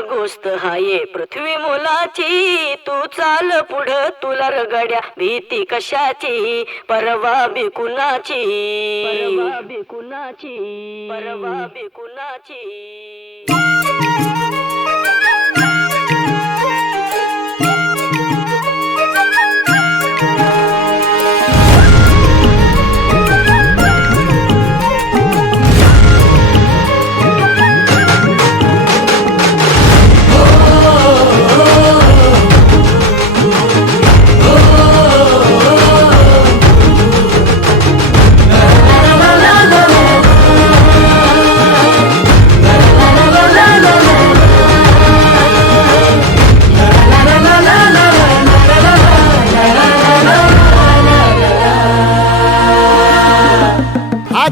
गोष्ट हाये पृथ्वी मोलाची. तू चाल पुढं तुला रगड्या भीती कशाची, परवा बिकुनाची, परवा बिकुनाची, परवा बिकुनाची.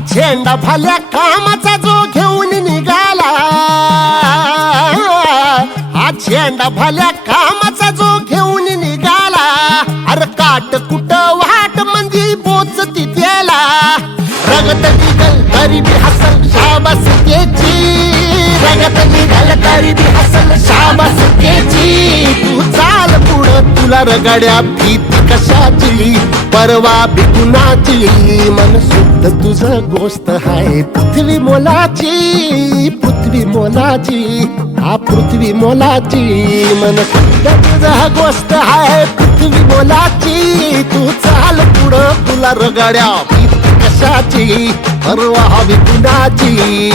झेंडा भल्या कामाचा जो घेऊन निघाला, हा झेंडा भल्या कामाचा जो घेऊन निघाला. अरे काट कुट वाट म्हणजे पोचती त्याला. रगत निघल तरी बी हसल शाबास त्याची, रगत निघल तरी बी हसल शाबास त्याची. तू चाल पुढं तुला रगड्या भीती कशाची, परवा बिकुनाची. मन शुद्ध तुझं गोष्ट हाय पृथ्वी मोलाची, पृथ्वी मोलाची, हा पृथ्वी मोलाची. मन शुद्ध तुझं गोष्ट हाय पृथ्वी मोलाची. तू चाल पुढं तुला रगड्या भीती कशाची, परवा बिकुनाची.